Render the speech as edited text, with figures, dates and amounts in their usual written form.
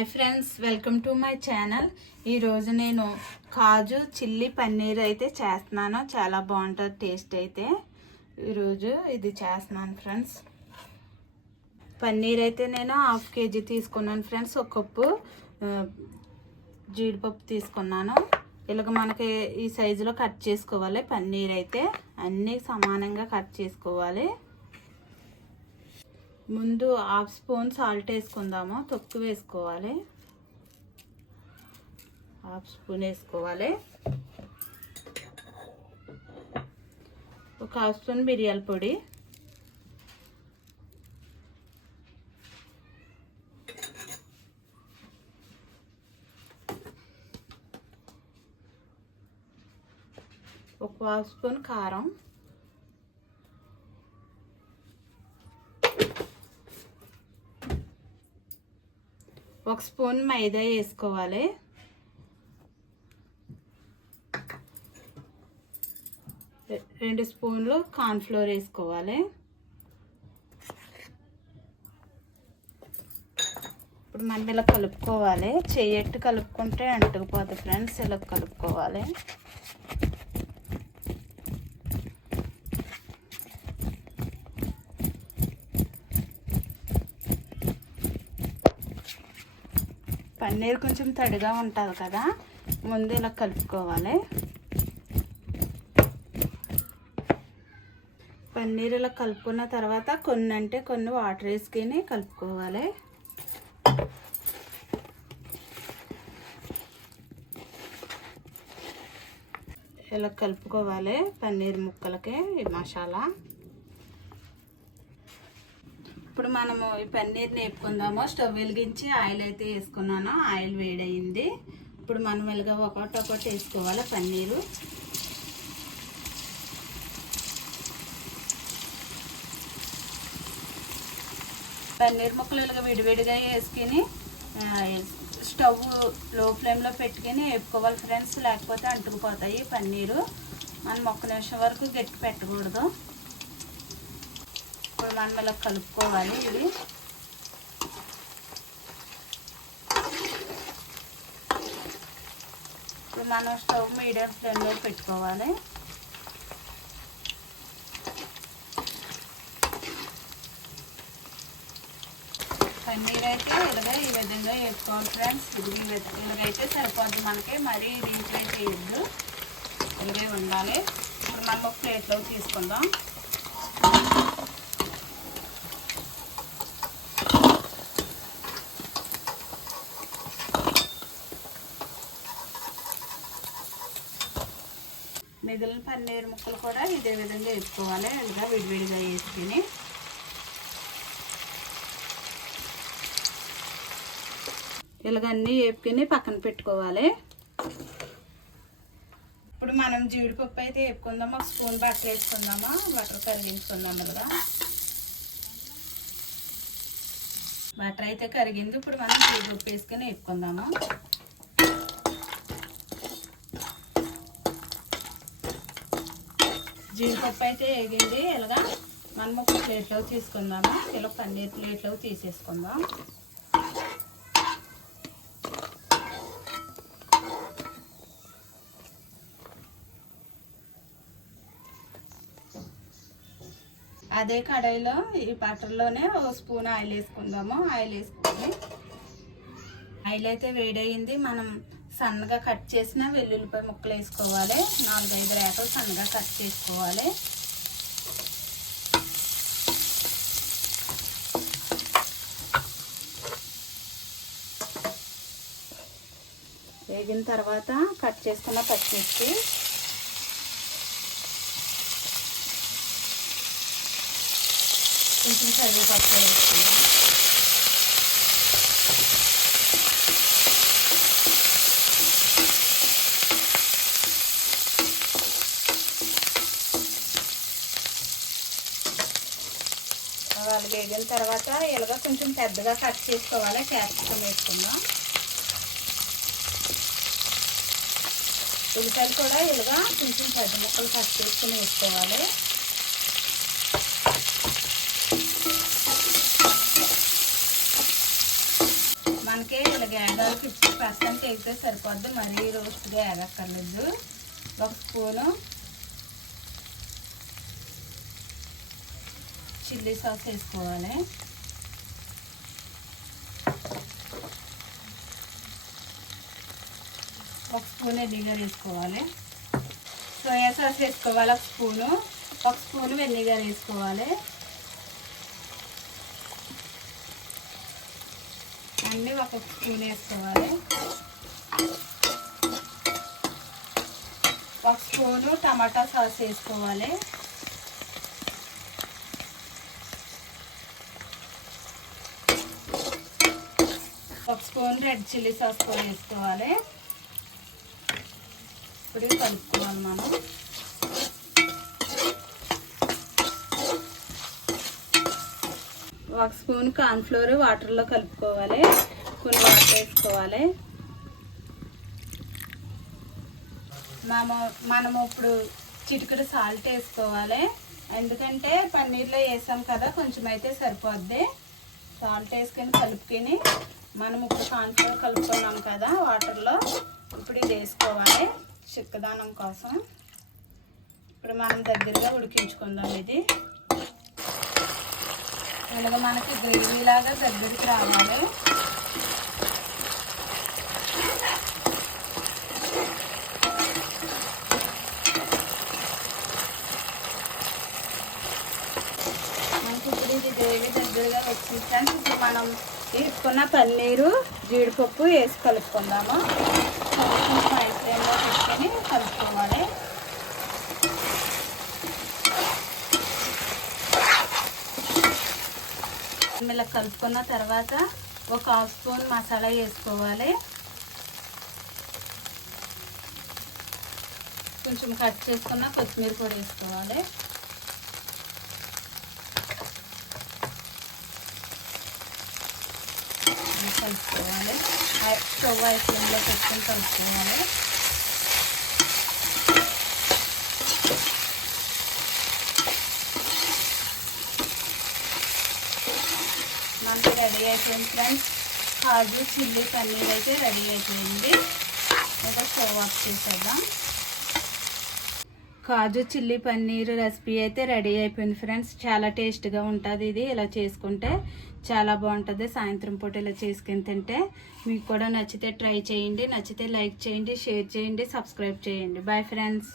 Hi friends, welcome to my channel. ఈరోజు నేను కాజు chilli paneer అయితే చేస్తున్నాను. చాలా బాగుంటుంది టేస్ట్ అయితే. ఈరోజు ఇది చేస్తున్నాను ఫ్రెండ్స్. పన్నీర్ అయితే నేను 1/2 kg తీసుకున్నాను ఫ్రెండ్స్. ఒక కప్పు జీడిపప్పు తీసుకున్నాను. ఇలాగ మనకి ఈ సైజులో కట్ చేసుకోవాలి. పన్నీర్ అయితే అన్నీ సమానంగా కట్ చేసుకోవాలి. ముందు 1/2 స్పూన్ సాల్ట్ వేసుకుందాము. తొక్కు వేసుకోవాలి. 1/2 స్పూన్ వేసుకోవాలి. ఒక 1/2 స్పూన్ మిరియాల పొడి, ఒక 1/2 స్పూన్ కారం, ఒక స్పూన్ మైదా వేసుకోవాలి. 2 స్పూన్లు కార్న్ఫ్లోర్ వేసుకోవాలి. ఇప్పుడు మనం ఇలా కలుపుకోవాలి. చెయ్యట్టు కలుపుకుంటే అంటుకుపోతుంది ఫ్రెండ్స్. ఇలా కలుపుకోవాలి. పన్నీర్ కొంచెం తడిగా ఉంటుంది కదా, ముందు ఇలా కలుపుకోవాలి. పన్నీర్ ఇలా కలుపుకున్న తర్వాత కొన్ని వాటర్ వేసుకొని కలుపుకోవాలి. ఇలా కలుపుకోవాలి పన్నీర్ ముక్కలకి ఈ మసాలా. ఇప్పుడు మనము ఈ పన్నీర్ని వేపుకుందాము. స్టవ్ వెలిగించి ఆయిల్ అయితే వేసుకున్నాను. ఆయిల్ వేడయింది. ఇప్పుడు మనం ఇలాగా ఒకటి వేసుకోవాలి పన్నీరు. పన్నీర్ ముక్కలు ఇలాగ విడివిడిగా వేసుకొని స్టవ్ లో ఫ్లేమ్లో పెట్టుకొని వేపుకోవాలి ఫ్రెండ్స్. లేకపోతే అంటుకుపోతాయి పన్నీరు. మనం 1 నిమిషం వరకు గట్టి పెట్టకూడదు. ఇప్పుడు మనం ఇలా కలుపుకోవాలి. ఇది ఇప్పుడు మనం స్టవ్ మీడియం ఫ్లేమ్లో పెట్టుకోవాలి. పన్నీర్ అయితే ఈ విధంగా వేసుకోవాలి ఫ్రెండ్స్. ఇలాగైతే సరిపోద్ది మనకి. మరీ దీంట్లో చేయొద్దు, ఇలాగే ఉండాలి. ఇప్పుడు మనం ఒక ప్లేట్లో తీసుకుందాం. మిగిలిన పన్నీర్ ముక్కలు కూడా ఇదే విధంగా వేసుకోవాలి. ఇలా విడివిడిగా వేసుకొని ఇలాగన్నీ వేపుకొని పక్కన పెట్టుకోవాలి. ఇప్పుడు మనం జీడిపప్పు అయితే వేపుకుందాము. 1 స్పూన్ బటర్ వేసుకుందామా. బటర్ కరిగించుకుందాము కదా. బటర్ అయితే కరిగింది. ఇప్పుడు మనం జీడిపప్పు వేసుకొని వేపుకుందాము. జీడిపప్పు అయితే వేగింది. ఇలాగా మనం ఒక ప్లేట్లో తీసుకుందాము. ఇలా పన్నీర్ ప్లేట్లో తీసేసుకుందాం. అదే కడాయిలో ఈ బటర్లోనే 1 స్పూన్ ఆయిల్ వేసుకుందాము. ఆయిల్ వేసుకొని ఆయిల్ అయితే వేడయింది. మనం సన్నగా కట్ చేసిన వెల్లుల్లిపాయ ముక్కలు వేసుకోవాలి. 4-5 రేఖలు సన్నగా కట్ చేసుకోవాలి. వేగిన తర్వాత కట్ చేసుకున్న పచ్చిమిర్చి, కొంచెం కరివేపాకు వేసుకుందాం. వాళ్ళు వేగిన తర్వాత ఇలాగ కొంచెం పెద్దగా కట్ చేసుకోవాలి. క్యాప్సికమ్ వేసుకుందాం. ఉల్లిపాయలు కూడా ఇలాగ కొంచెం పెద్ద ముక్కలు కట్ చేసుకుని వేసుకోవాలి. మనం మనకి ఇలాగ ఏగాలి 50% అయితే సరిపోద్ది, మరీ రోస్ట్గా ఏగక్కర్లేదు. 1 స్పూను చిల్లీ సాస్ వేసుకోవాలి. 1 స్పూన్ వెనిగర్ వేసుకోవాలి. సోయా సాస్ వేసుకోవాలి 1 స్పూను. 1 స్పూన్ వెనిగర్ వేసుకోవాలి. అన్నీ 1 స్పూన్ వేసుకోవాలి. 1 స్పూను టమాటా సాస్ వేసుకోవాలి. 1 స్పూన్ రెడ్ చిల్లీ సాస్ కూడా వేసుకోవాలి. ఇప్పుడు కలుపుకోవాలి మనం. ఒక స్పూన్ కార్న్ఫ్లోర్ వాటర్లో కలుపుకోవాలి. కొన్ని వాటర్ వేసుకోవాలి. మనము ఇప్పుడు చిటికెడు సాల్ట్ వేసుకోవాలి. ఎందుకంటే పన్నీర్లో వేసాం కదా, కొంచెం అయితే సరిపోద్ది. సాల్ట్ వేసుకొని కలుపుకొని మనం ఇప్పుడు కార్న్ఫ్లోర్ కలుపుకున్నాం కదా వాటర్లో, ఇప్పుడు ఇది వేసుకోవాలి చిక్కదనం కోసం. ఇప్పుడు మనం దగ్గరగా ఉడికించుకుందాం. ఇది ఇలాగ మనకి గ్రేవీ లాగా దగ్గరికి రావాలి. మనకి ఇప్పుడు ఇది గ్రేవీ దగ్గరగా వచ్చింది ఫ్రెండ్స్. ఇప్పుడు మనం తీసుకున్న పన్నీరు జీడిపప్పు వేసి కలుపుకుందాము. కొంచెం హై ఫ్లేమ్లో పెట్టుకొని కలుపుకోవాలి. ఇలా కలుపుకున్న తర్వాత 1/2 స్పూన్ మసాలా వేసుకోవాలి. కొంచెం కట్ చేసుకున్న కొత్తిమీర కూడా వేసుకోవాలి. కలుపుకోవాలి. స్టవ్ హై ఫ్లేమ్లో పెట్టుకొని కలుపుకోవాలి. మనకి రెడీ అయిపోయింది ఫ్రెండ్స్. కాజు చిల్లీ పన్నీర్ అయితే రెడీ అయిపోయింది. ఒక స్టవ్ ఆఫ్ చేసేద్దాం. కాజు చిల్లీ పన్నీర్ రెసిపీ అయితే రెడీ అయిపోయింది ఫ్రెండ్స్. చాలా టేస్ట్గా ఉంటుంది. ఇది ఇలా చేసుకుంటే చాలా బాగుంటుంది. సాయంత్రం పూట ఇలా చేసుకుని తింటే మీకు కూడా నచ్చితే ట్రై చేయండి. నచ్చితే లైక్ చేయండి, షేర్ చేయండి, సబ్స్క్రైబ్ చేయండి. Bye friends.